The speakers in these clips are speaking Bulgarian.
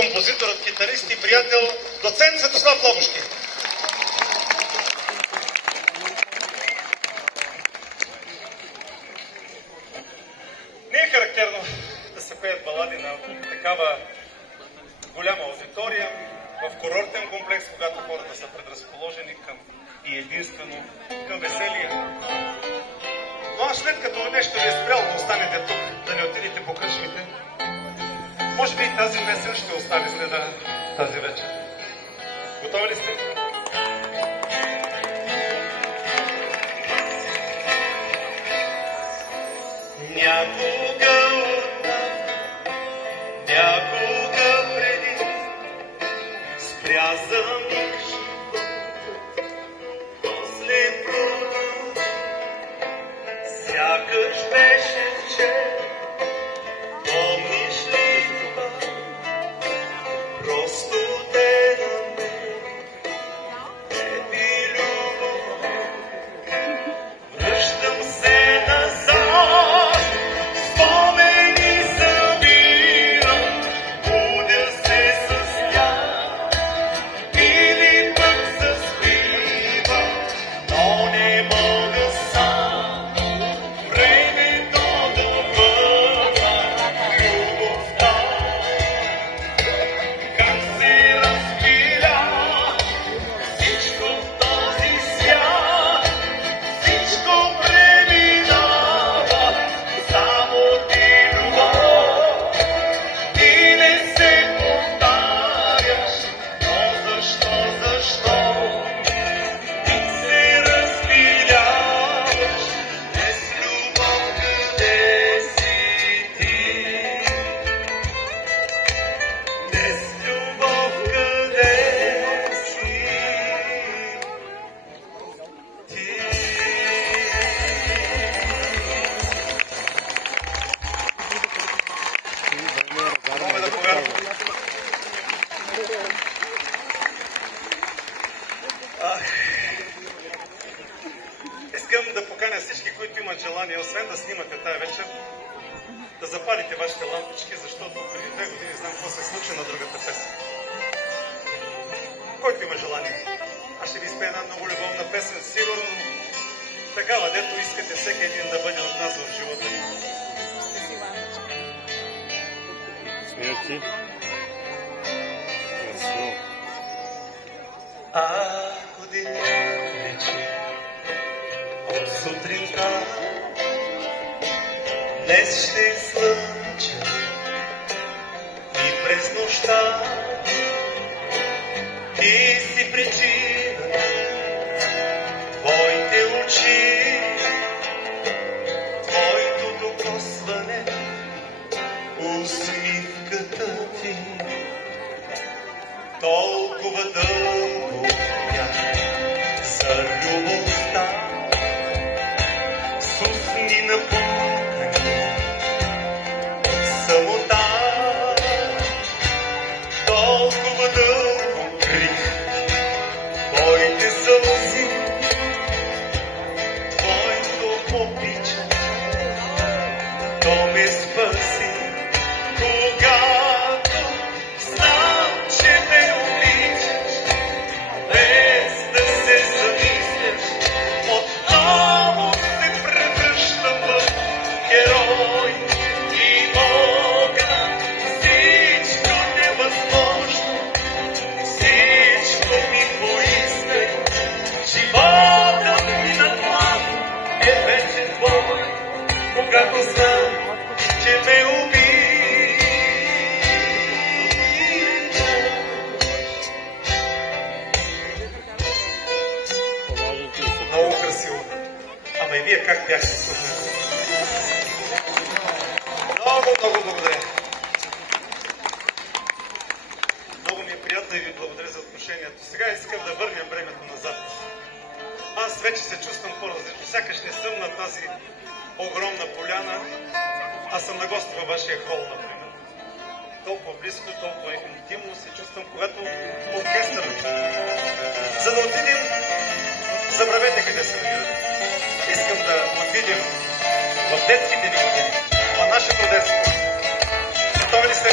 композиторът, китарист и приятел доцент Светослав Лобушки. Не е характерно да се пеят балади на такава голяма аудитория, в курортен комплекс, когато хората са предразположени към и единствено към веселие. Но аз след като нещо ви е спряло да останете тук, да не отидете по кръчмите, може би и тази песен ще остави следа тази вечер. Готови ли сте? Някога отдавна, някога преди, спря за миг животът, после продължи. Сякаш беше вчера, помниш ли това? Просто те намери любов. Връщам се назад, спомени събирам, будя се с тях или пък заспивам, но не мога сам. Времето да върна любовта. Как се разпиля всичко в този свят, всичко преминава, само ти любов. Ти не се повтаряш, но защо ти се разпиляваш? Без любов къде си ти? Без любов къде си ти? Мога да повярвам. Искам да поканя всички, които имат желание, освен да снимате тая вечер, да запалите вашите лампички, защото преди 2 години знам какво се случи на другата песен. Който има желание. Аз ще ви изпея една много любовна песен, сигурно такава, дето искате всеки един да бъде от нас в живота ни. Смерти. Красиво. Ако денят вече от сутринта, днес ще е слънчев и през нощта ти си причина, твоите очи, твоето докосване, усмивката ти. Толкова дълго бях за любовта, с усни напукани, самота. Толкова дълго крих твоите сълзи, твоето обичане, то ме спаси. Когато знам, че ме обичаш, без да се замисляш, отново се превръщам в герой и мога всичко невъзможно, всичко ми поискай. Живота ми на план е вече твой, когато знам, че ме обичаш. Много красиво. Ама и вие как бяхте тук? Много благодаря. Много ми е приятно и ви благодаря за отношението. Сега искам да върнем времето назад. Аз вече се чувствам по-различно. Сякаш не съм на тази огромна поляна, аз съм на гости във вашия хол, например. Толкова близко, толкова интимно се чувствам, когато оркестърът. За да отидем, забравете къде се намирате. Искам да отидем в детските ви години, в нашето детство. Готови ли сте?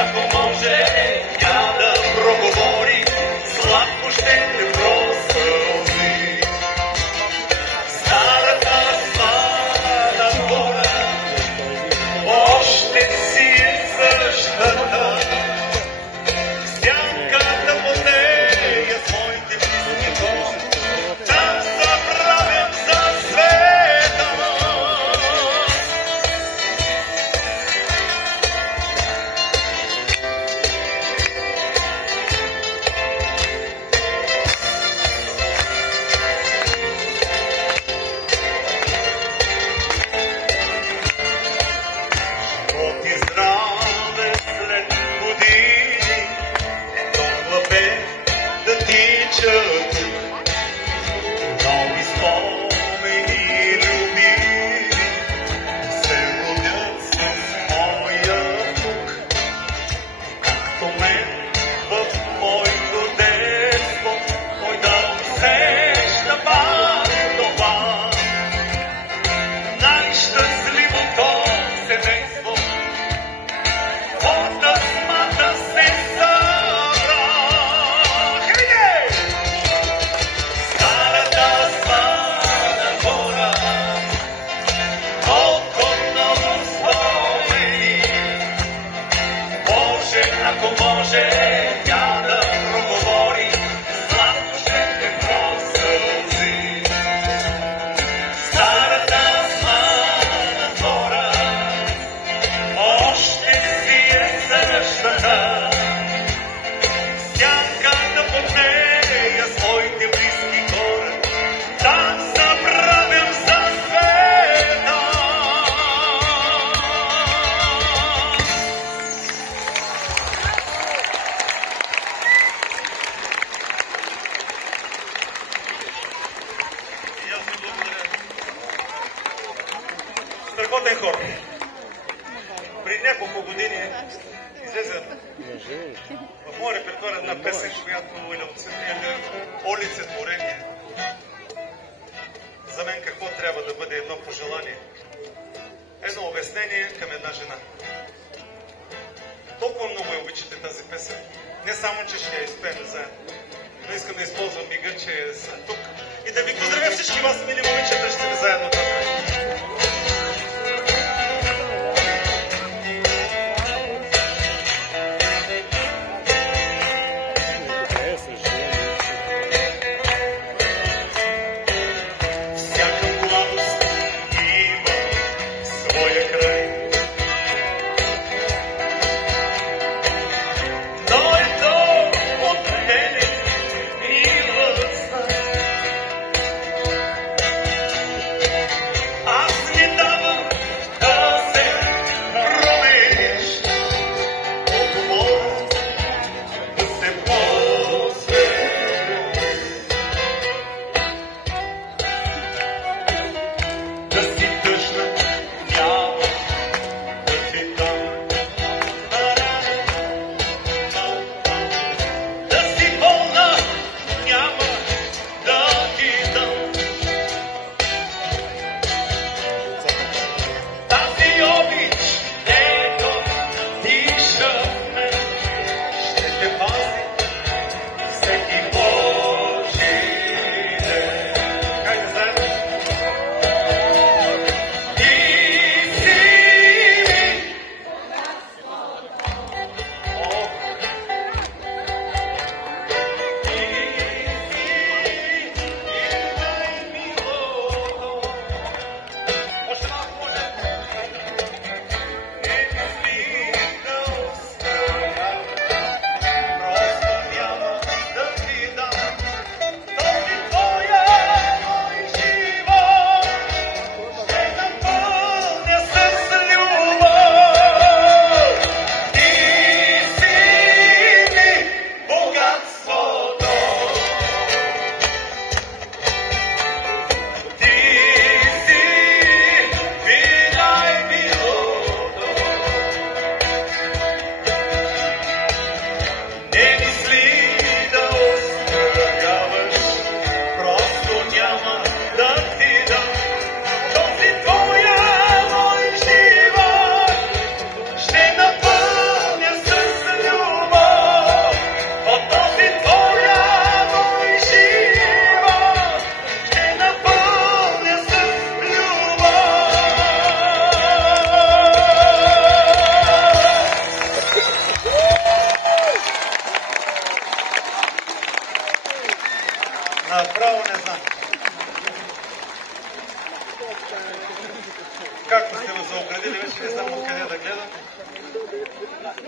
ако може, тя да проговори, сладко ще те просълзи. Старата слана двора още си е същата. Сянката под нея своите близки хора, там забравям за света. От и здраве след години, толкова бе да тича тук. Нови спомени любими се родят с моя внук. Както мен в моето детство, той да усеща пак това. Най-щастливото семейство от тъсмата се събра. Хайде! Старата слана гора, колко много спомени. Може, ако може, тя да проговори, сладко ще те просълзи. Старата слана гора още си е същата. Сянката под нея своите близки хора, там забравям за света. И аз ви благодаря. Страхотен хор. Преди няколко години излезе в моя репертуар една песен, която е олицетворение. За мен какво трябва да бъде едно пожелание? Едно обяснение към една жена. Толкова много я обичате тази песен. Не само, че ще я изпеем заедно, но искам да използвам мига, че съм тук и да ви поздравя всички вас, мили момичета, ще сме заедно тази. Всяка младост има своя край, но ето от мене идва знай.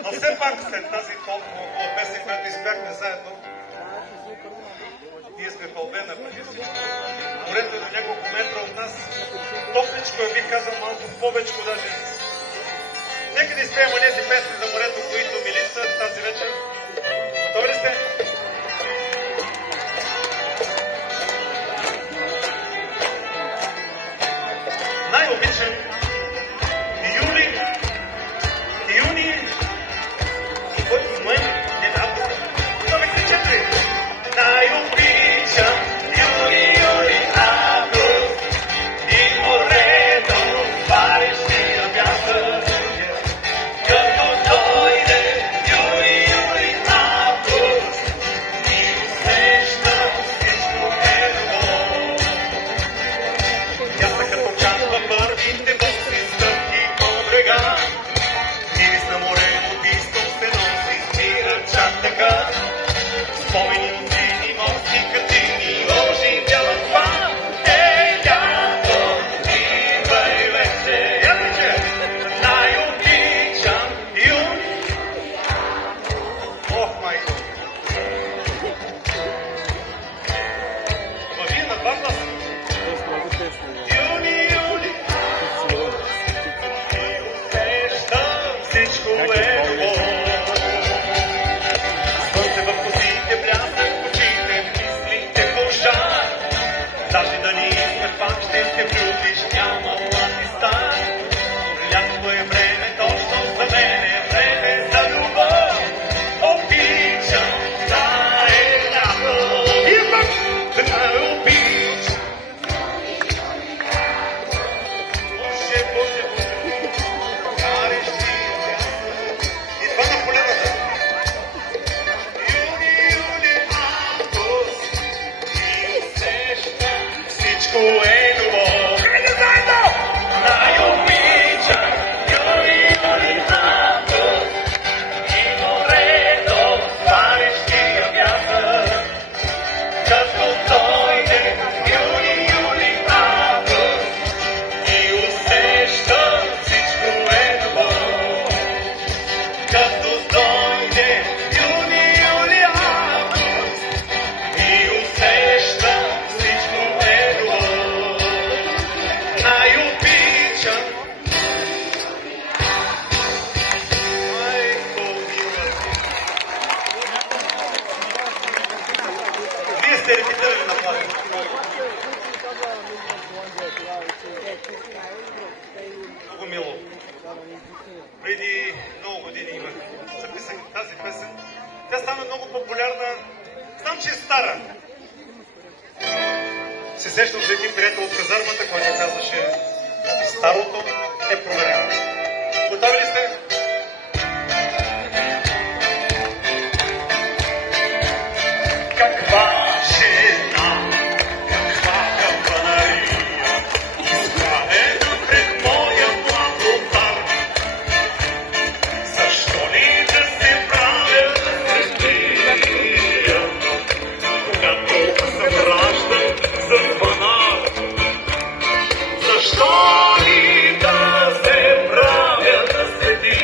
Но все пак след тази толкова хубава песен, която изпяхме заедно, ние сме хълбена преди всичко. Морето е до няколко метра от нас. Топличко е, бих казал, малко повечко даже. Нека да изпеем онези песни за морето, които ми липсват тази вечер. Готови ли сте? Най-обичам юни и който май не да август. Готови сте 4. Най-обичам юни, август и морето, парещия вятър. Като дойде юни, август и усещам всичко е ново. Тя са като капва първите боси стъпки по брега. Ирис на морето изток се носи, спира чак така. Спомени от сини морски картини, оживява това. Лято, идвай вече. Ятиче, най-обичам юни. Ох, майко. Ма вие на два гласа. Юни, усещам всичко е любов. Слънце в косите блясък, в очите, мислите пожар. Даже да ни искат, пак ще се влюбиш, няма млад и стар. Лятото е време точно за мене, време за любов. Обичам, да е лято. И пак да обичам. Боже, Боже, Боже. Парещи и това на поляната. Юни, август и усещам всичко е любов. Хайде заедно! Най-обичам юни, август и морето, парещия вятър. Като дойде юни, август и усещам всичко е любов. Като дойде юни, август и усещам всичко е любов. Най-обичам. Майко мила. Вие сте репетирали на плата. Много мило. Преди много години имах. Записах тази песен. Тя стана много популярна. Знам, че е стара. Се сещам за един приятел от казармата, който казваше: старото е проверено. Готови ли сте? Каква жена, каква капанария, изправена пред моя млад ултар. Защо ли да се правя светия, когато съм раждан за звъна? Защо ли да се правя светия?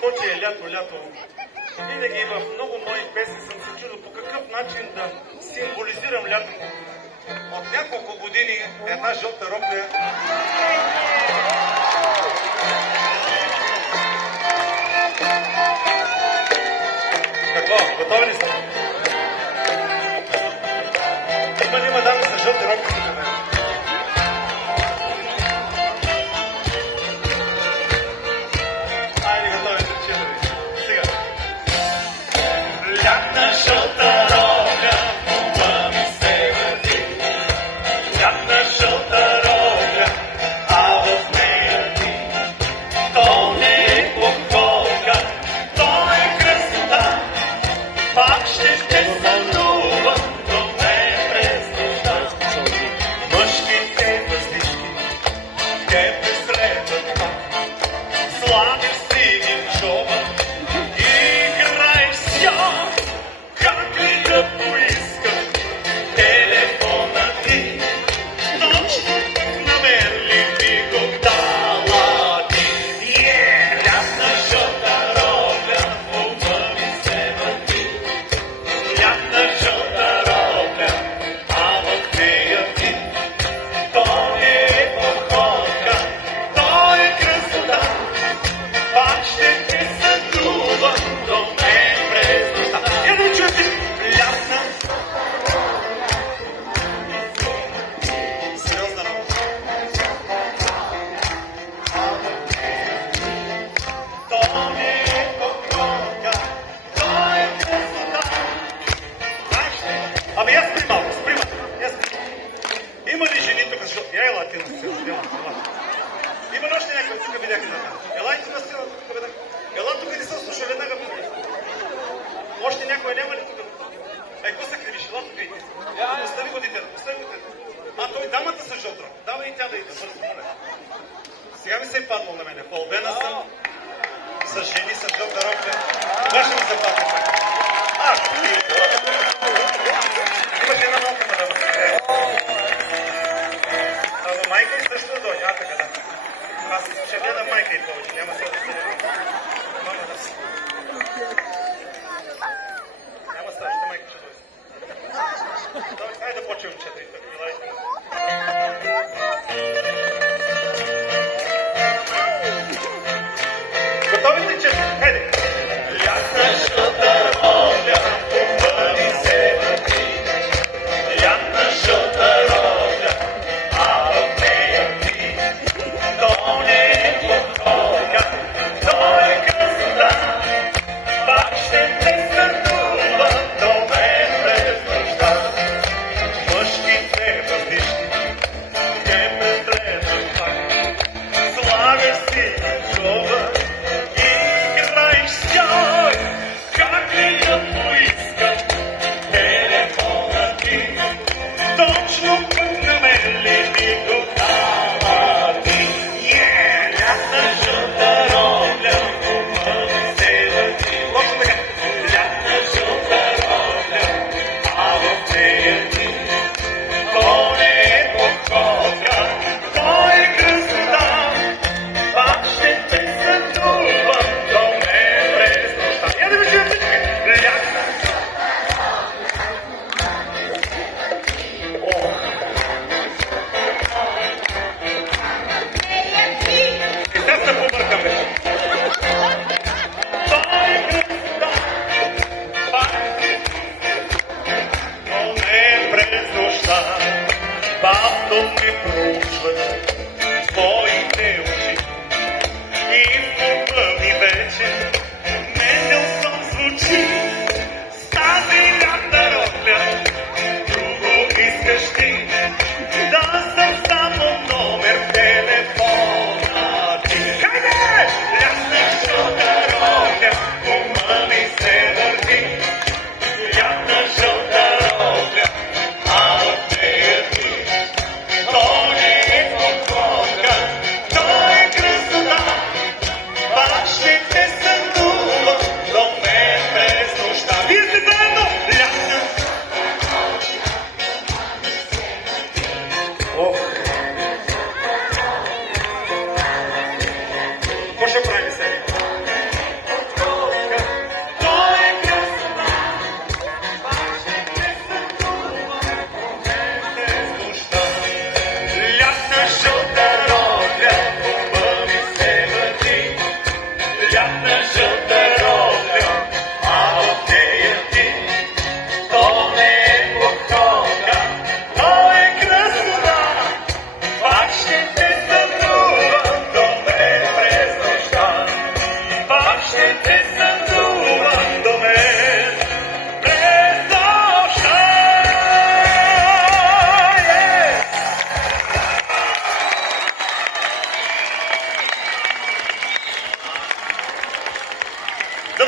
то ти е лято. Винаги в много мои песни съм се чудил по какъв начин да символизирам лятото. От няколко години една жълта рокля Какво? Готови ли сте? Има дами с жълти рокли за мен. Айде, готови сте, читали. Сега. Лятна жълта рокля, купа ми се върти. Лятна жълта рокля, а в нея ти. То не е походка, то е красота. Пак ще те сънува до мен през нощта. Мъжките въздишки те преследват пак. Слагаш си ги в джоба и играеш с тях. Как ли да поискам телефона ти? Точно пък на мен ли би го дала ти? Лятна жълта рокля, ума ми се върти. Лятна жълта рокля, а в нея ти. То е походка, то е красота. Пак ще ти съдува до мен през нощта. Я да чуя ти! Лятна. Сериозна работа. То е походка, то е красота. Абе, я спри малко, спри малко. Има ли жени тук, защото... Я ела ти на сцена, има ли още някой тук видях на там? Елайте на сцена тук веднага. Ела тук не се слуша веднага. Още някой няма ли тук? Какво се кривиш? Ела тук иди. Остави го детето, остави го детето. А той дамата с жълтра. Давай и тя да иде, бързо, моля. Сега ми се е паднал на мене. Пълбена съм с жени с жълта рокля. Кога ще ми се падне пак? Имаш една малка мадама. Ама майка и също да дойде. Така да. Аз ще гледам майка и повече. Няма сега да се дойде. Мама да си. Няма става, ще майка ще дойде. Хайде да почвам четири. Готови сте четири? Хайде. Лятна жълта рокля, ума ми се върти. Лятна жълта рокля, а в нея ти. То не е походка, то е красота. Пак ще те съдува до мен през нощта. Мъжките въздишки те преследват пак. Слагаш си в джоба и играеш с тях. Как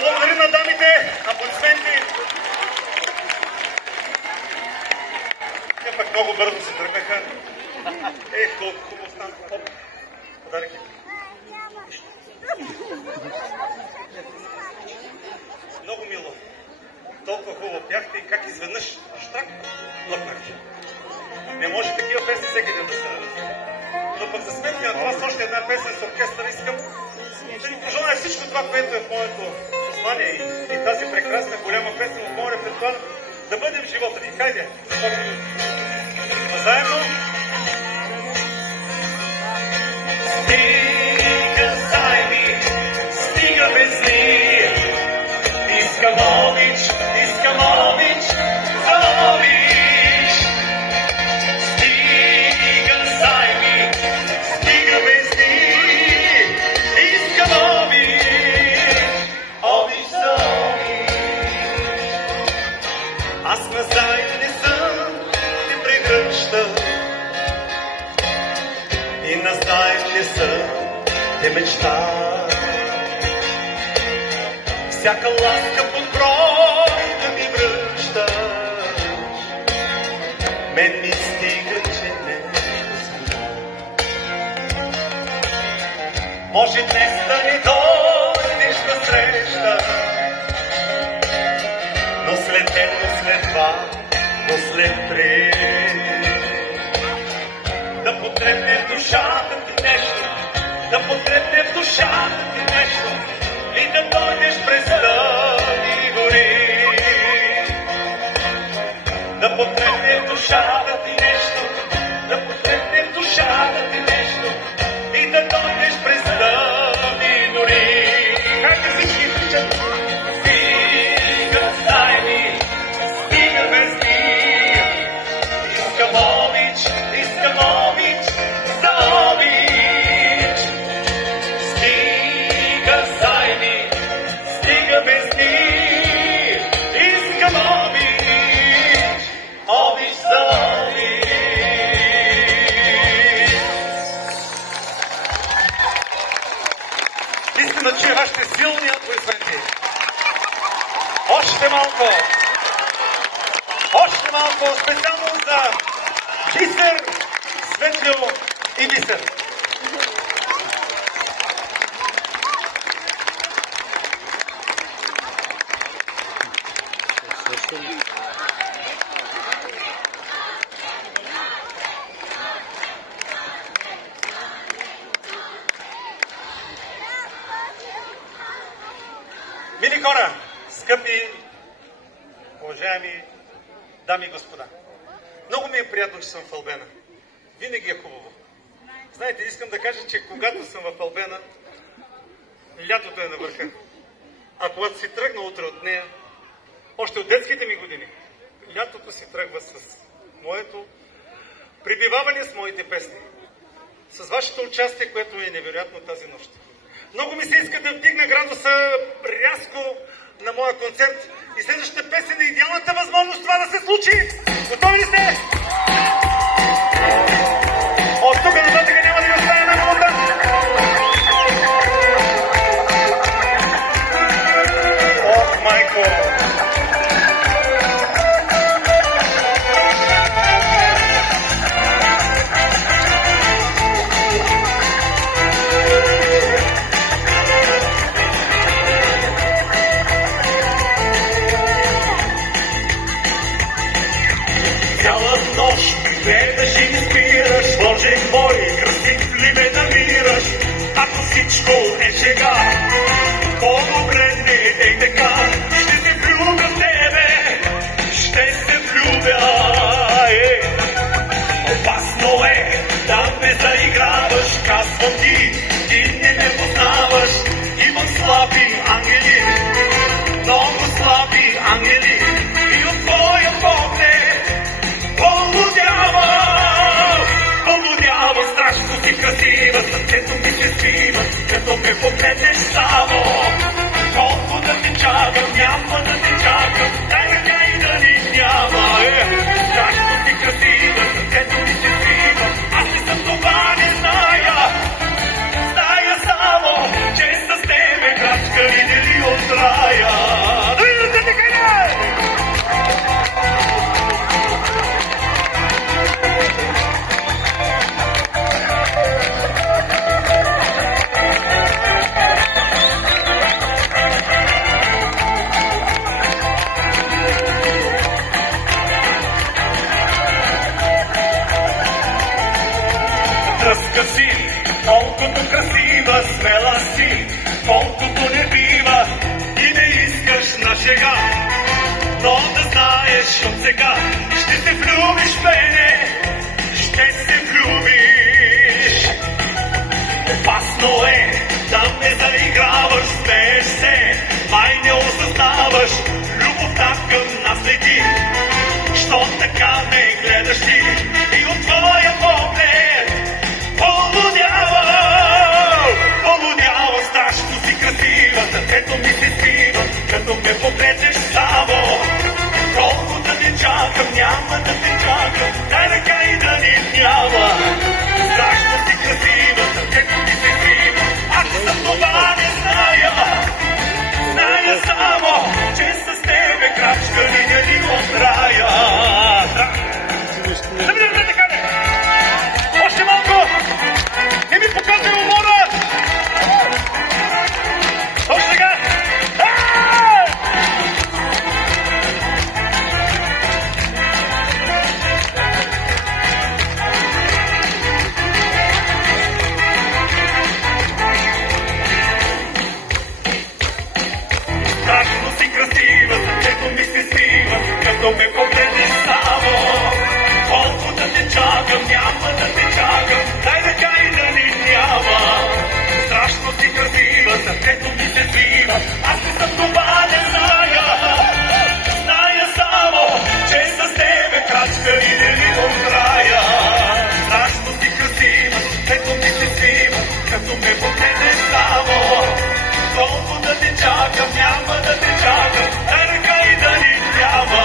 благодарим на дамите. Аплодисменти. Те пък много бързо се тръгнаха. Колко хубаво стана. Подарък. Много мило. Толкова хубаво пяхте и как изведнъж щак лъкнахте. Не може такива песни всеки ден да се радят. Но пък за сметка на това с още една песен с оркестър искам да ни пожелая всичко това, което е в моето съзнание и тази прекрасна голяма песен от моя репертуар да бъдем в живота ни. Хайде, започваме. Заедно. Стига займи, стига безли, искам обич, за обич. Стига займи, стига безли, искам обич за обич. Аз на заем не съм те прегръщал и на заем не съм те мечтал. Всяка ласка под брой да ми връщаш, мен ми стига, че нещо съм. Може днес да не дойдеш на среща, но след едно, след два, но след три да потрепне в душата ти нещо, да потрепне в душата ти нещо и да дойдеш през тъмни гори. Да потрепне в душата ти нещо, да потрепне в душата ти нещо и да дойдеш през тъмни гори. Хайде всички включат. Стига займи, стига безли, искам обич за обич. Стига займи, стига безли, искам обич за обич. Искам да чуя вашите силни аплодисменти. Още малко, специално за Бисер, Светлио и Бисер. Мили хора, скъпи, уважаеми дами и господа, много ми е приятно, че съм в Албена. Винаги е хубаво. Знаете, искам да кажа, че когато съм в Албена, лятото е на върха. А когато си тръгна утре от нея, още от детските ми години, лятото си тръгва с моето пребиваване с моите песни. С вашето участие, което е невероятно тази нощ. Много ми се иска да вдигна градуса рязко на моя концерт и следващата песен е идеалната възможност това да се случи. Готови ли сте? От тук нататък няма да ви остане една минута. Ох, майко! Цяла нощ гледаш и спи зная. Да видите ли къде? Дръзка си, колкото красива, смела си, колкото не бива и не искаш на шега. Но да знаеш от сега, ще се влюбиш в мене, ще се влюбиш. Опасно е да ме заиграваш, смееш се, май не осъзнаваш, любовта към нас лети. Що така ме гледаш ти и от твоя поглед полудява, страшно си красива, сърцето ми се свива, като ме погледнеш само. Колко да те чакам, няма да те чакам, дай ръка и да ни няма. Страшно си красива, сърцето ми се свива, аз за това не зная. Зная само, че с тебе крачка ни от рая. Забирайте така не! Още малко! Не ми показвай умора! Още сега! Страшно си красива, сърцето ми се свива, като ме погледнеш само. Колко да те чакам, няма да те чакам, дай ръка и да ни няма. Страшно си красива, сърцето ми се свива, аз не съм това не зная. Зная само, че с тебе крачка идели от края. Страшно си красива, сърцето ми се свива, като ме погледнеш само. Колко да те чакам, няма да те чакам, дай ръка и да ни няма.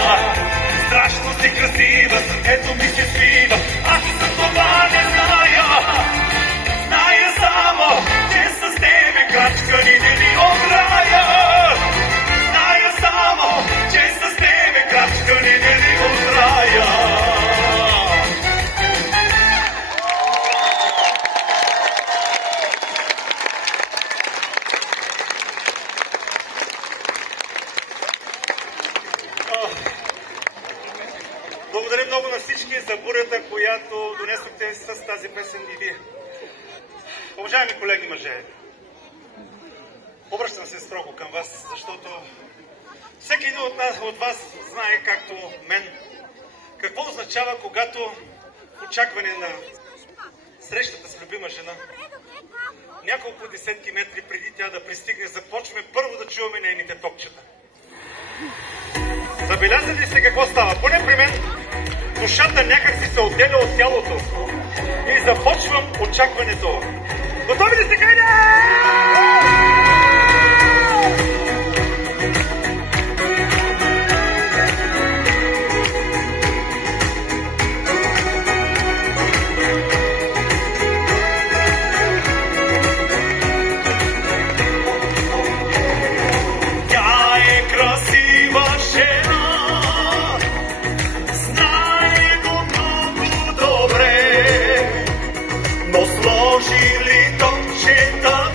Страшно си красива, сърцето ми се свива, аз за това не зная. Зная само, че с тебе крачка ни дели от рая. Зная само, че с тебе крачка ни дели от рая. Благодаря много на всички за бурята, която донесохте с тази песен и вие. Уважаеми колеги мъже, обръщам се строго към вас, защото всеки един от вас знае, както мен, какво означава, когато в очакване на срещата с любима жена, няколко десетки метри преди тя да пристигне, започваме първо да чуваме нейните токчета. Забелязали ли се какво става? Поне при мен душата някак си се отделя от тялото и започвам очакването. Готови ли сте, Кайда? Тя е красива жена, но сложи ли токчета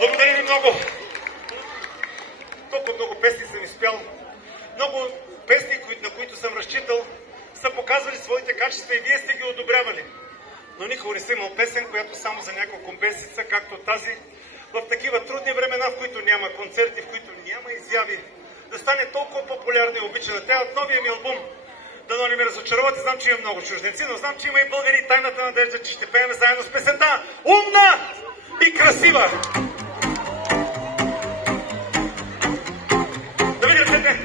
Благодаря ви много. Толкова много песни съм изпял. Много песни, на които съм разчитал, са показвали своите качества и вие сте ги одобрявали. Но никога не съм имал песен, която само за няколко месеца, както тази, в такива трудни времена, в които няма концерти, в които няма изяви, да стане толкова популярна и обичана. Тя от новия ми албум. Дано не ме разочаровате, знам, че има много чужденци, но знам, че има и българи. Тайната надежда, че ще пеем заедно с песента "Умна и красива". Да видя ръцете!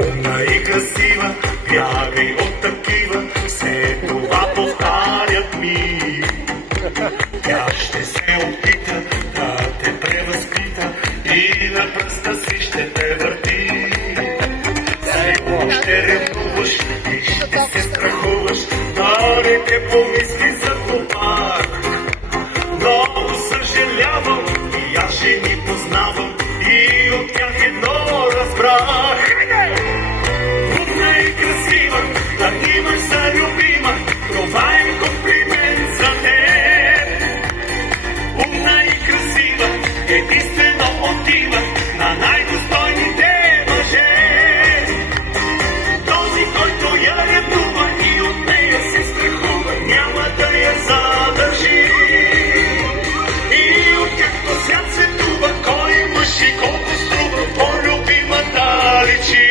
Умна и красива, бягай от такива, все това повтарят ми. Тя ще се опита да те превъзпита и на пръста си ще те върти. Ще ревнуваш и ще се страхуваш, да не те помисли за това. Много съжалявам, и аз жени познавам, и от тях едно разбрах. Умна и красива, да имаш за любима, това е комплимент за теб. Умна и красива, единствено отива на най-достойните мъже. Който я ревнува и от нея се страхува, няма да я задържи. И от както свят светува, кой мъж и колко струва, по-любимата личи.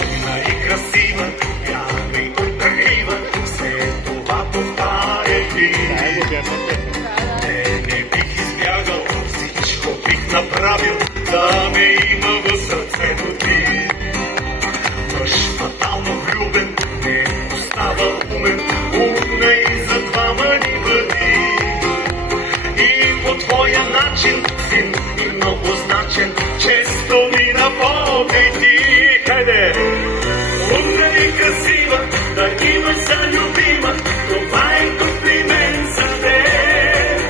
Умна и красива, бягай от такива, все това повтаря ти. Не бих избягал, всичко бих направил, да ме има в сърцето ти. Мъж фатално влюбен, не остава умен, умна и за двама ни бъди. И по твоя начин, син и много значен, често ми напомняй ти. Хайде! Умна и красива, да имаш за любима, това е комплимент за теб.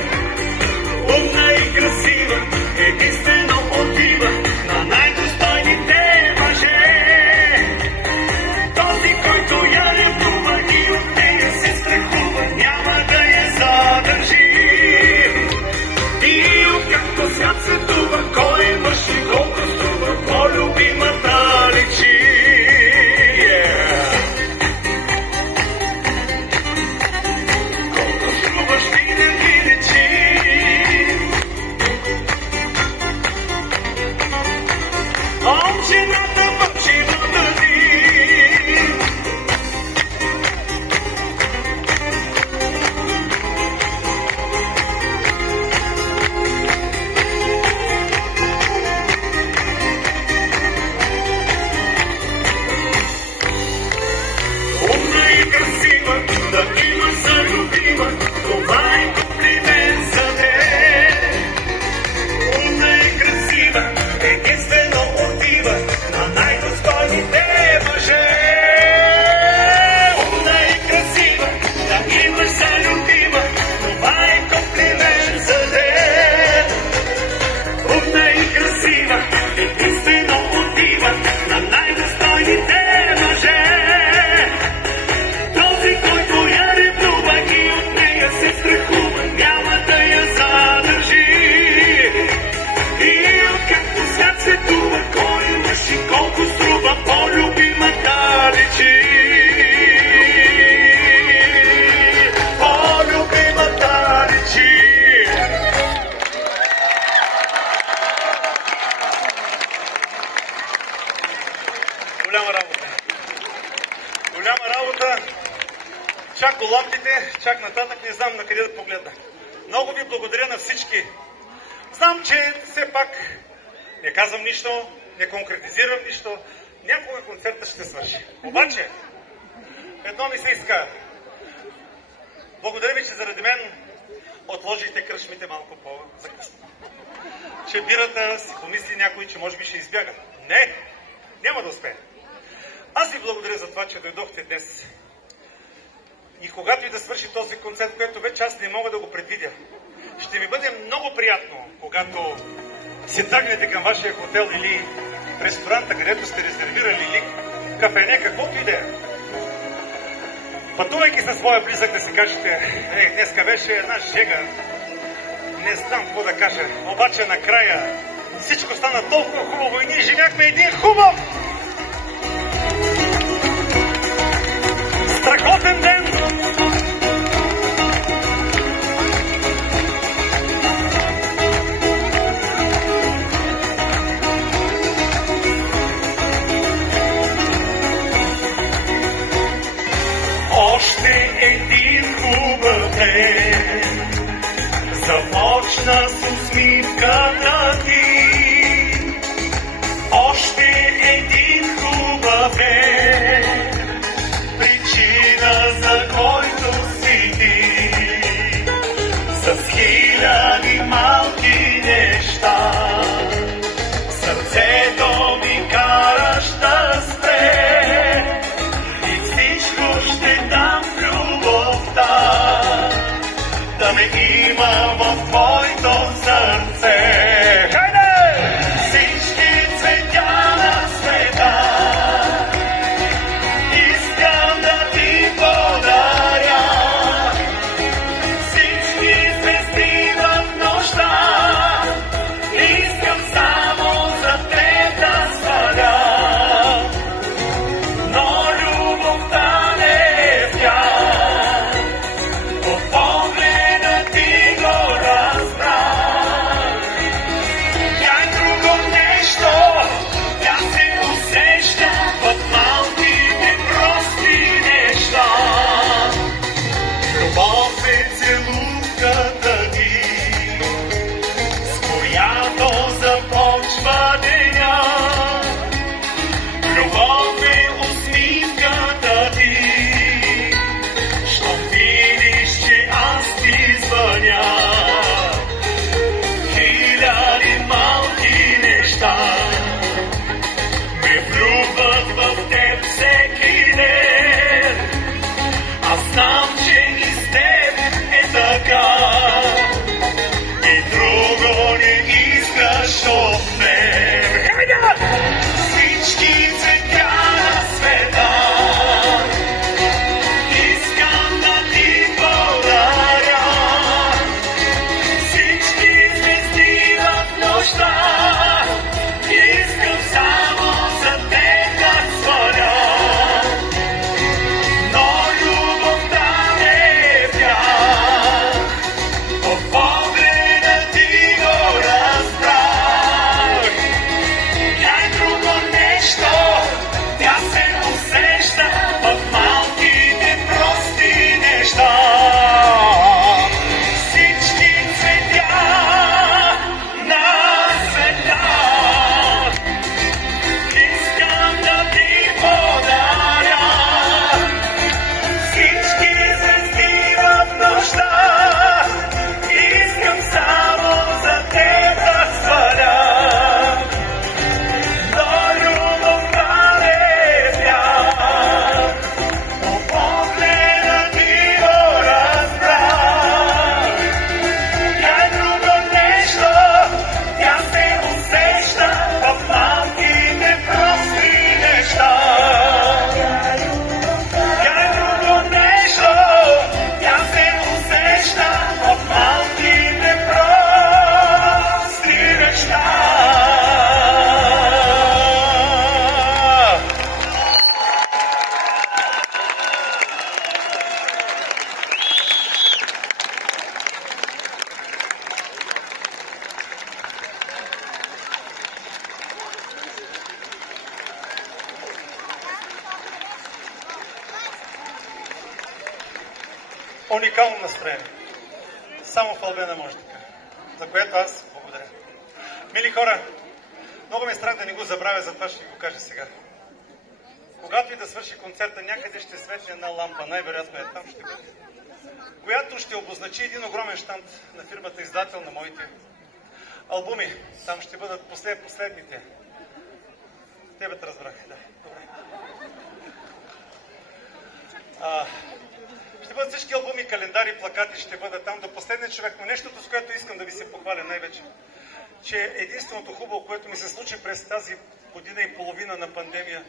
Умна и красива, единствено отива на най-достойните мъже. Този, който я ревнува и от нея се страхува, няма да я задържи. И откакто свят светува, кой мъж и колко струва, по-любимата личи. Колко струваш ти не ви личи. Момчината в живота ти. Умна и красива, да имаш за любима, това е комплимент за теб. Умна и красива, единствено отива на най-достойните мъже. Умна и красива, да имаш за любима, това е комплимент за теб. Умна и красива, единствено отива на най-достойните мъже. Този, който я ревнува и от нея се страхува, няма да я задържи. И откакто свят светува, кой мъж и колко струва, по-любимата личи. По-любимата личи. Голяма работа. Голяма работа. Чак до лампите, чак нататък не знам на къде да погледна. Много ви благодаря на всички. Знам, че все пак не казвам нищо, не конкретизирам нищо. Някога концерта ще свърши. Обаче, едно ми се иска. Благодаря ви, че заради мен отложихте кръчмите малко по-закъсно. Че бирата си помисли някой, че може би ще избяга. Не, няма да успее. Аз ви благодаря за това, че дойдохте днес. И когато и да свърши този концерт, което вече аз не мога да го предвидя, ще ми бъде много приятно, когато се тръгнете към вашия хотел или ресторанта, където сте резервирали, или кафене, каквото и да е. Пътувайки със своя близък да си кажете, днеска беше една жега, не знам какво да кажа, обаче накрая всичко стана толкова хубаво и ние живяхме един хубав, страхотен ден. Още един хубав ден започна с усмивката ти. Още един хубав ден, причина за който си ти. С хиляди малки неща сърцето ми караш да спре. Да ме има в моето сърце. Хайде! Всички цветя на света искам да ти подаря. Всички звезди в нощта искам само за теб да сваля. Но любовта не е вяр, от погледа ти го разбрах. Тя е друго нещо, тя се усеща в малките прости неща. Любов е целувката ти, с която започва деня. Любов е усмивката ти, що видиш, че аз ти звъня. Хиляди малки неща ме влюбват в теб всеки ден. Аз знам, че и с теб е така и друго не искаш от мен. Всички цветя на света искам да ти подаря. Всички звезди в нощта искам само за теб да сваля. Но любовта не е вяр, от погледа ти го разбрах. Тя е друго нещо, тя се усеща в малките прости неща. Всички цветя на света искам да ти подаря. Всички звезди в нощта искам само за теб да сваля. Но любовта не е вяр, по погледа ти го разбрах. Тя е друго нещо, тя се усеща в малките прости неща. Тя е друго нещо, тя се усеща в малките прости неща. Уникално настроение. Само в Албена може така. За което аз благодаря. Мили хора, много ме страх да не го забравя, затова ще ви го кажа сега. Когато и да свърши концерта, някъде ще светне една лампа, най-вероятно е там ще бъде, която ще обозначи един огромен щанд на фирмата издател на моите албуми. Там ще бъдат последните. Тебе те разбрах, да. Добре. Ще бъдат всички албуми, календари, плакати, ще бъдат там до последния човек. Но нещото, с което искам да ви се похваля най-вече, че единственото хубаво, което ми се случи през тази година и половина на пандемия,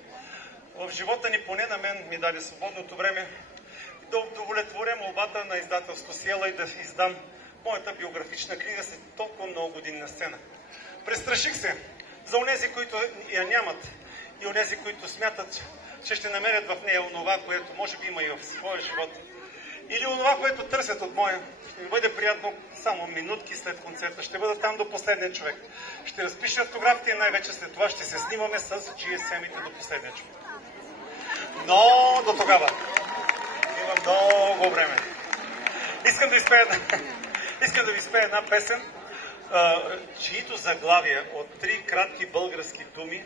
в живота ни, поне на мен, ми даде свободното време, да удовлетворя молбата на издателство Сиела и да издам моята биографична книга след толкова много години на сцена. Престраших се за онези, които я нямат и онези, които смятат, че ще намерят в нея онова, което може би има и в своя живот. Или онова, което търсят от моя. Ще ми бъде приятно само минутки след концерта. Ще бъда там до последния човек. Ще разпиша автографите и най-вече след това ще се снимаме с GSM-ите до последния човек. Но до тогава има много време. Искам да ви изпея една песен, чието заглавия от 3 кратки български думи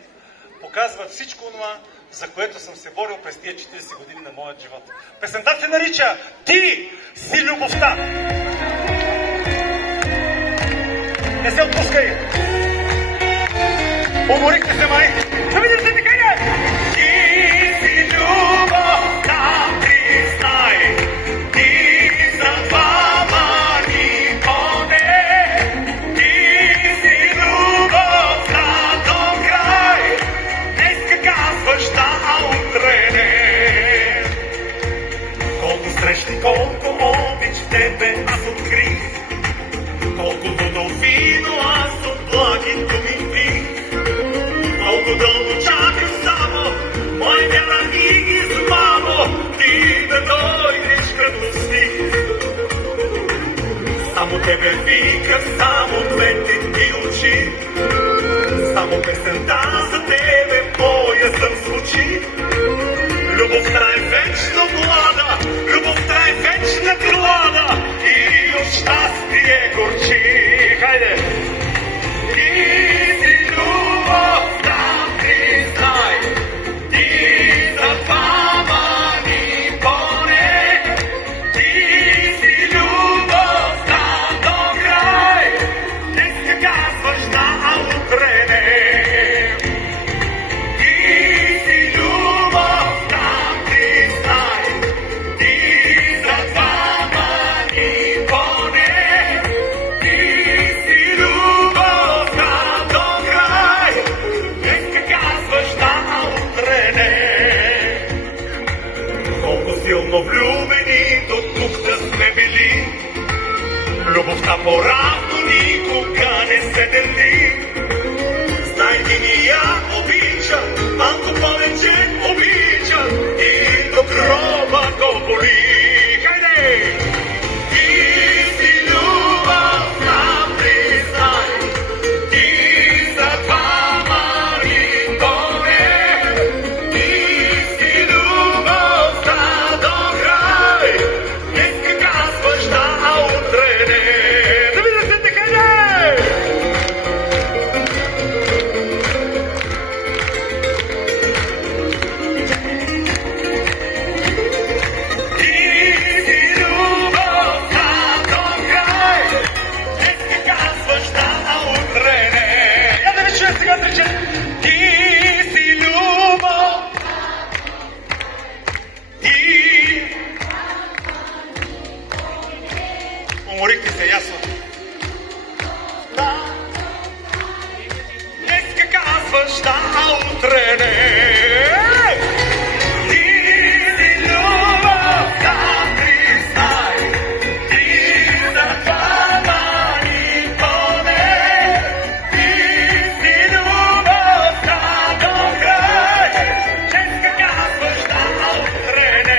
показват всичко това, за което съм се борил през тия 40 години на моят живот. Песента се нарича "Ти си любовта". Не се отпускай! Уморихте се, май! Да видим се така е! Ти си любовта, признай! Ти за двама ни поне! Ти си любовта до край! Днеска казваш да, а утре не! Колко срещи, колко обич в тебе аз открих, колкото до вино аз от благи думи пих, колко дълго чаках само, мой вяра и измамо, ти да дойдеш като стих. Само тебе виках, само двете ти очи, само песента за тебе поясъм звучи. Любовта е вечно млада, любовта е вечна крилада и от щастие горчи. Хайде! Ти си любовта, признай, ти за двама ни поне, ти си любовта до край, днеска казваш да, а утре не. Ти си любовта, признай, ти за двама ни поне, ти си любовта до край, днеска казваш да, а утре не. Колко силно влюбени до тук да сме били, любовта по-равно никога не се дели. Знай ти ни я обича, малко повече обича и до гроба го боли. Хайде! Ти си любовта, признай, ти за двама ни поне, ти си любовта до край, днеска казваш да, а утре не. Да видя се така, хайде! Уморихте се, ясно. Да. Днеска казваш да, а утре не. Ти си любовта, признай, ти за двама ни поне, ти си любовта до край, днеска казваш да, а утре не.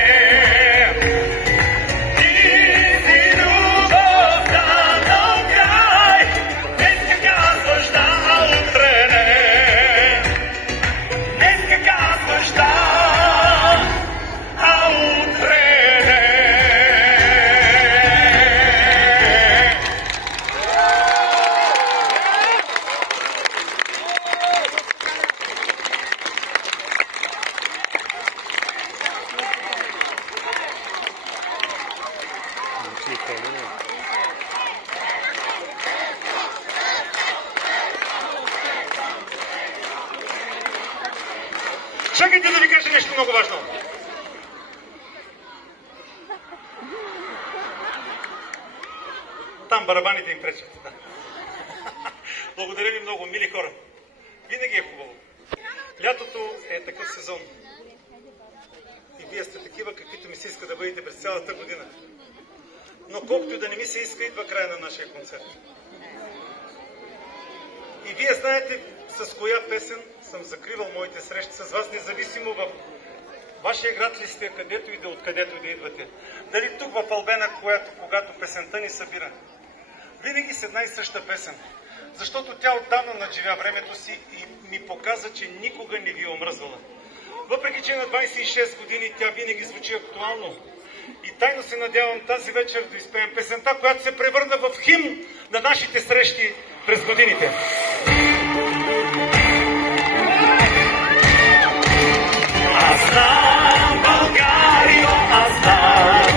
Чакайте да ви кажа нещо много важно. Там барабаните им пречат. Благодаря ви много, мили хора. Винаги е хубаво. Лятото е такъв сезон. И вие сте такива, каквито ми се иска да бъдете през цялата година. Но колкото и да не ми се иска, идва края на нашия концерт. И вие знаете с коя песен съм закривал моите срещи с вас, независимо в вашия град ли сте, където и да откъдето и да идвате. Дали тук в Албена, когато песента ни събира. Винаги с една и съща песен. Защото тя отдавна надживя времето си и ми показа, че никога не ви е омръзвала. Въпреки че на 26 години тя винаги звучи актуално. И тайно се надявам тази вечер да изпеем песента, която се превърна в химн на нашите срещи през годините. Аз знам, Българио, аз знам,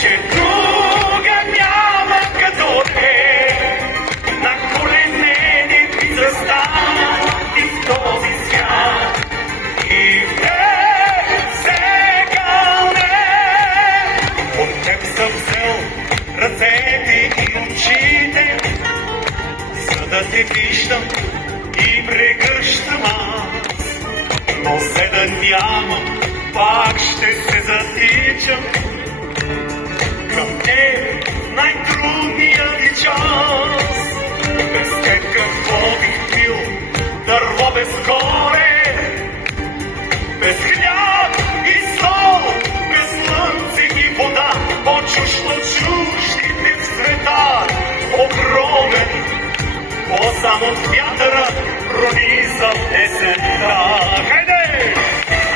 че друга няма като те, на колене ти застана и в този свят. И в теб сега не, от теб съм взел ръцете и очите, за да те виждам и прегръщам аз. Но се да нямам, пак ще се затичам към теб най-трудния ви час. Без теб какво бих бил, дърво без горе, без хляб и сол, без слънце и вода, по-чужд от чуждите в света, огромен, по-сам от вятъра прониза есента. Хайде!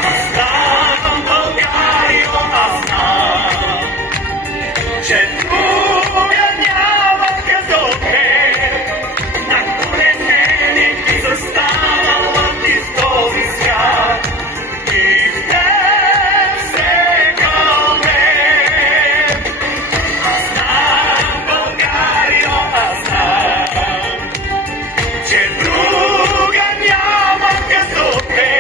Аз знам, Българио, аз знам, че друга няма като те, на колене ти застанала ти в този свят. И в теб сега не. Аз знам, Българио, аз знам, че друга няма като те,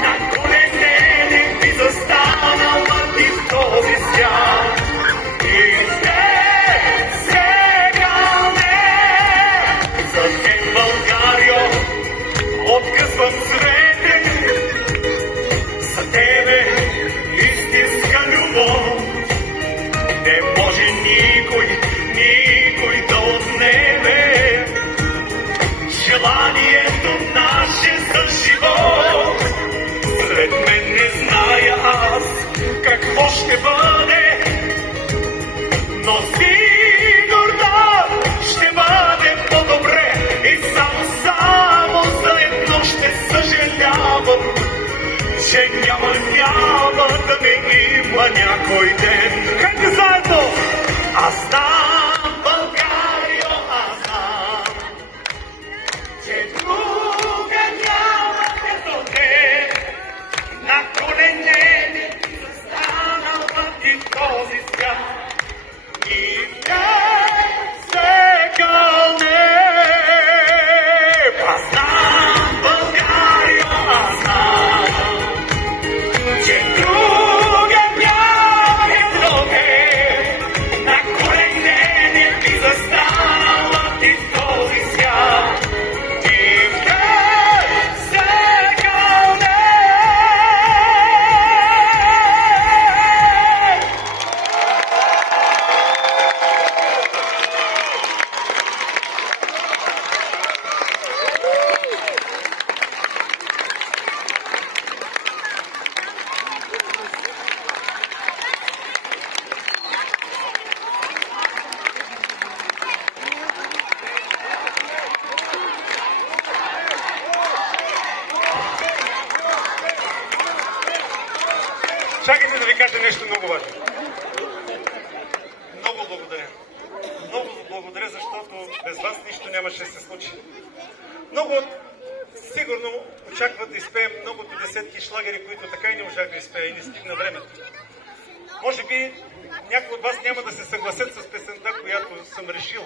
на колене ти застанала ти в този свят. И в теб сега не. За теб, Българио, откъсвам свете, за тебе истинска любов. Не може никой да отнеме желанието наше за живот. След мен не зная аз какво ще бъде, но сигурно ще бъде по-добре. И само за едно ще съжалявам, че няма да ме има някой ден. Хайде заедно! Аз знам, Българио, аз знам, че друга няма като те, на колене ти застанала ти в този свят. И в теб сега не. Аз знам, Българио, аз знам, че друга няма като те, на колене ти застанала ти в този свят. И в теб сега не. Чакайте да ви кажа нещо много важно. Много благодаря. Много благодаря, защото без вас нищо нямаше да се случи. Много сигурно очакват да изпеем многото десетки шлагери, които така и не можах да изпея и не стигна времето. Може би някои от вас няма да се съгласят с песента, която съм решил.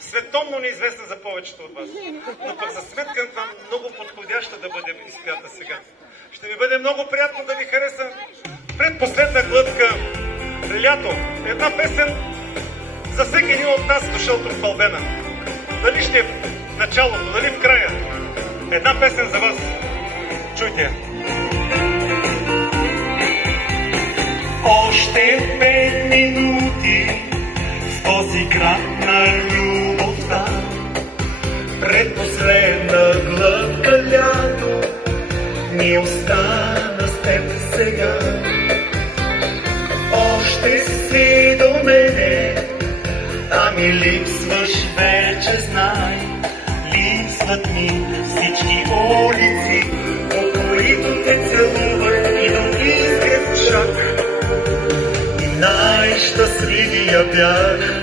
Световно неизвестна за повечето от вас. Но пък за сметка на много подходяща да бъде изпята сега. Ще ми бъде много приятно да ви хареса предпоследна глътка Лято. Една песен за всеки един от нас, дошъл тук в Албена. Дали ще е в началото, дали в края. Една песен за вас. Чуйте я. Още 5 минути в този град на любовта, предпоследна глътка лято ни остана с теб сега. Още си до мене, а ми липсваш вече, знай. Липсват ми всички улици, по които те целуват и до изгрев шак. И най-щастливия бях.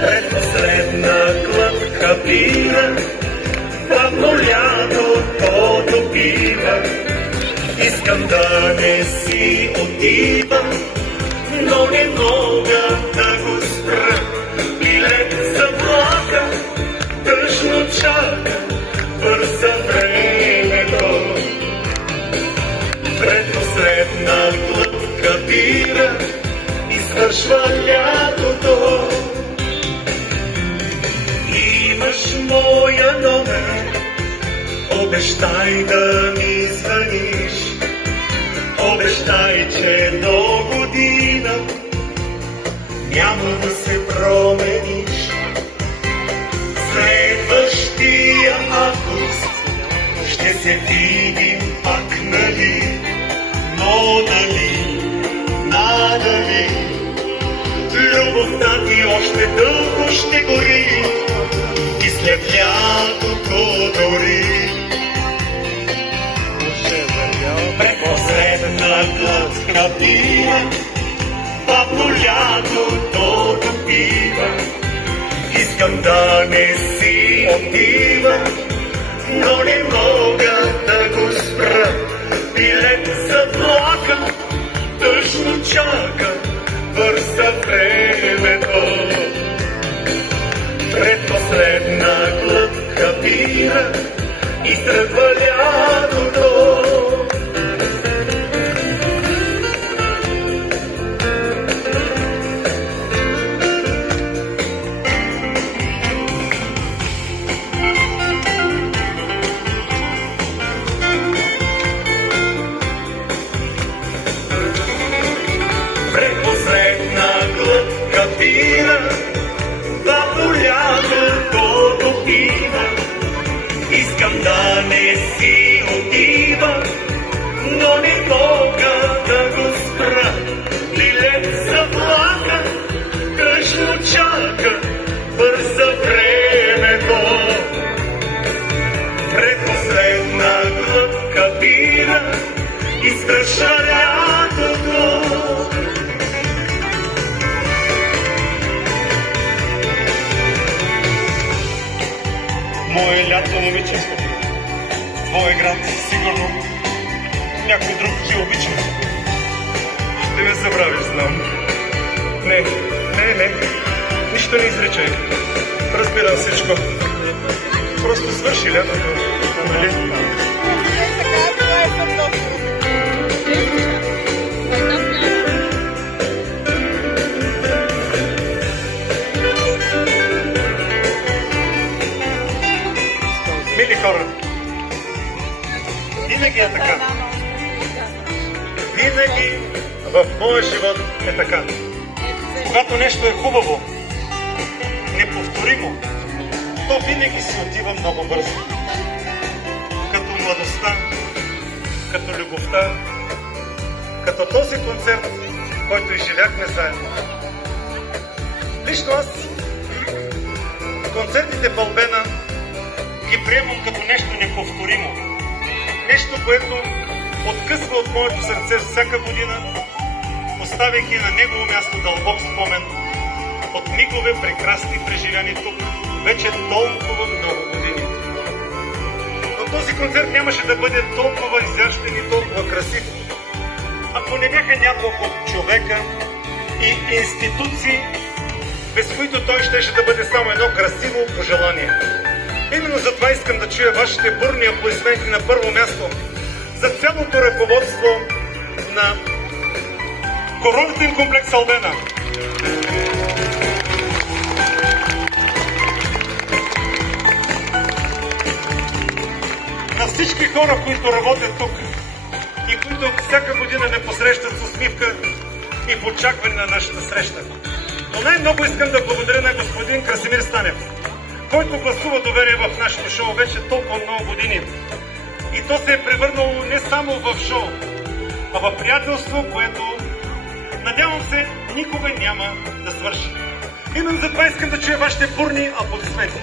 Предпоследна глътка бира, бавно лятото допива. Искам да не си отивам, но не мога да го спра. Билет за влака, тъжно чака, бърза времето. Предпоследна глътка бира и свършва лятото. Имаш моя номер, обещай да ми звъниш. Обещай, че до година няма да се промениш. Следващия август ще се видим пак, нали? Но дали, надали, любовта ти още дълго ще гори и след лятото дори. Предпоследна глътка пия, бавно лятото допива. Искам да не си отивам, но не мога да го спра. Билет за влака, тъжно чака, бърза времето. Предпоследна глътка бира и тръгва лятото. Предпоследна глътка бира, бавно лятото допива. Искам да не си отива, но не мога да го спра. Билет за влака, тъжно чака, бърза времето. Предпоследна глътка бира и свършва лятото. Мое лято, момиче, твой град, сигурно някой друг ти обича. Ще ме забравиш, знам. Не, нищо не изричай. Разбирам всичко. Просто свърши лятото, нали? Мили хора, винаги е така. Винаги в моя живот е така. Когато нещо е хубаво, неповторимо, то винаги си отива много бързо. Като младостта, като любовта, като този концерт, който изживяхме заедно. Лично аз концертите в Албена ги приемам като нещо неповторимо. Нещо, което откъсва от моето сърце всяка година, оставяйки на негово място дълбок спомен от мигове прекрасни преживяни тук вече толкова много години. Но този концерт нямаше да бъде толкова изящен и толкова красив, ако не бяха няколко човека и институции, без които той щеше да бъде само едно красиво пожелание. Именно затова искам да чуя вашите бурни аплодисменти на първо място за цялото ръководство на курортен комплекс Албена. На всички хора, които работят тук, и които всяка година ме посрещат с усмивка и в очакване на нашата среща. Но най-много искам да благодаря на господин Красимир Станев, който гласува доверие в нашето шоу вече толкова много години. И то се е превърнало не само в шоу, а в приятелство, което, надявам се, никога няма да свърши. Именно за това искам да чуя вашите бурни аплодисменти.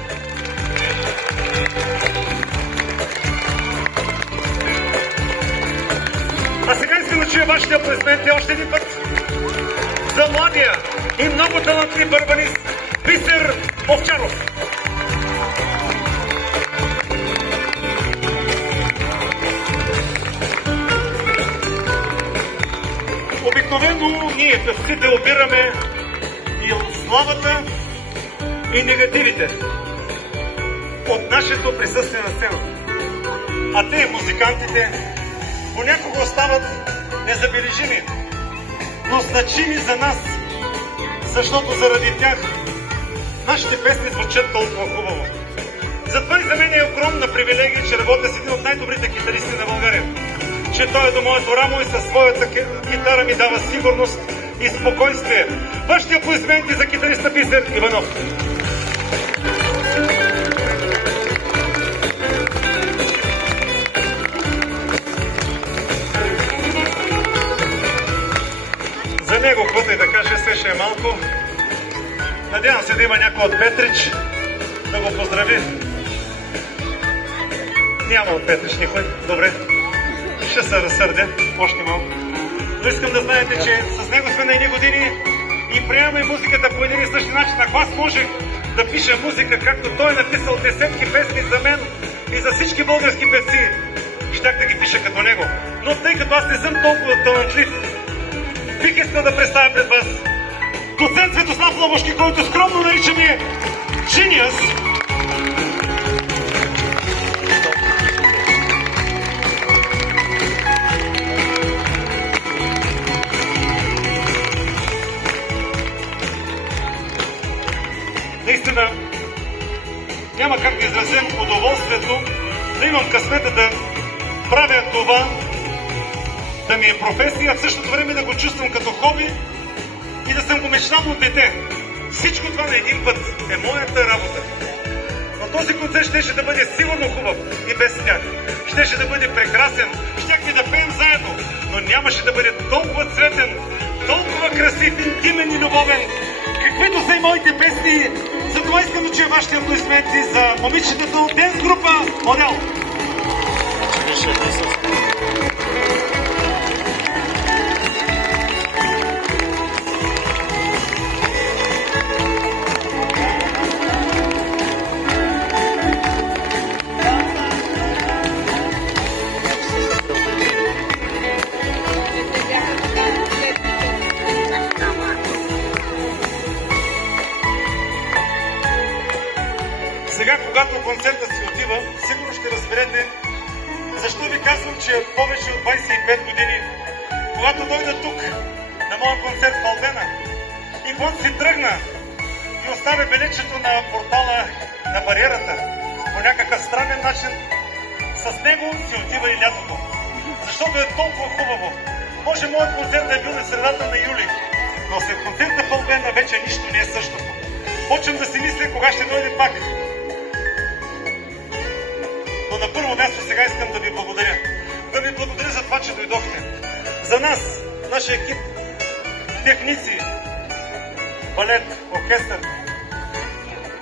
А сега искам да чуя вашите аплодисменти още един път за младия и много талантлив барабанист Бисер Овчаров. Обикновено ние певците обираме и славата, и негативите от нашето присъствие на сцената. А те, музикантите, понякога остават незабележими, но значими за нас, защото заради тях нашите песни звучат толкова хубаво. Затова и за мен е огромна привилегия, че работя с един от най-добрите китаристи на България. Че той е до моето рамо и със своята китара ми дава сигурност и спокойствие. Вашите аплодисменти за китариста Бисер Иванов. За него, каквото и да каже, свеше е малко. Надявам се да има някой от Петрич да го поздрави. Няма от Петрич никой. Добре. Ще се разсърдя още малко. Но искам да знаете, че с него сме на едни години и приемаме музиката по един и същи начин. Ако аз можех да пиша музика, както той е написал десетки песни за мен и за всички български певци, щях да ги пиша като него. Но тъй като аз не съм толкова талантлив, бих искал да представя пред вас доцент Светослав Лобошки, който скромно наричаме Genius. Наистина, няма как да изразим удоволствието да имам късмета да правя това, да ми е професия, а в същото време да го чувствам като хоби и да съм го мечтал от дете. Всичко това на един път е моята работа. Но този концерт щеше да бъде сигурно хубав и без тях. Щеше да бъде прекрасен, щяхме да пеем заедно, но нямаше да бъде толкова цветен, толкова красив, интимен и любовен, каквито са и моите песни. Затова искам да чуя вашите аплодисменти за момичетата от Денс група Модел. Сега, когато концертът си отива, сигурно ще разберете защо ви казвам, че повече от 25 години, когато дойда тук на моя концерт в Албена и когато си тръгна и оставя белечето на портала на бариерата, по някакъв странен начин, с него си отива и лятото. Защото е толкова хубаво. Може моят концерт да е бил на средата на юли, но след концерта в Албена вече нищо не е същото. Почвам да си мисля кога ще дойде пак. Но на първо място сега искам да ви благодаря. Да ви благодаря за това, че дойдохте. За нас, нашия екип, техници, балет, оркестър,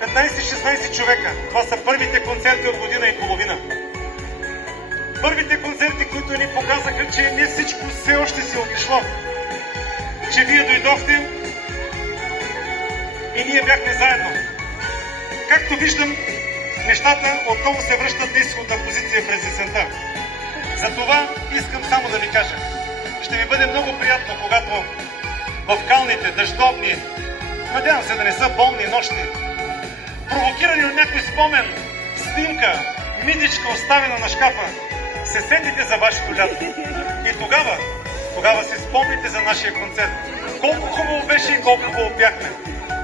15-16 човека. Това са първите концерти от година и половина. Първите концерти, които ни показаха, че не всичко все още си отишло. Че вие дойдохте и ние бяхме заедно. Както виждам, нещата отново се връщат на изходна позиция през есента. Затова искам само да ви кажа. Ще ми бъде много приятно, когато в калните, дъждовни, надявам се да не са болни нощи, провокирани от някой спомен, снимка, мидичка оставена на шкафа, се сетите за вашето лято. И тогава се спомните за нашия концерт. Колко хубаво беше и колко хубаво пяхме.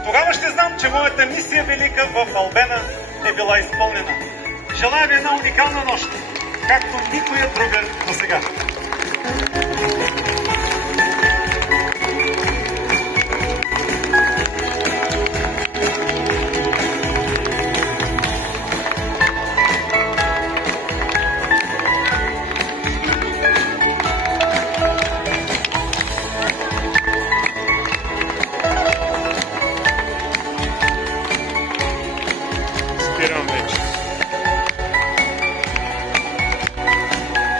Тогава ще знам, че моята мисия велика в Албена е била изпълнена. Желая ви една уникална нощ, както никоя друга до сега.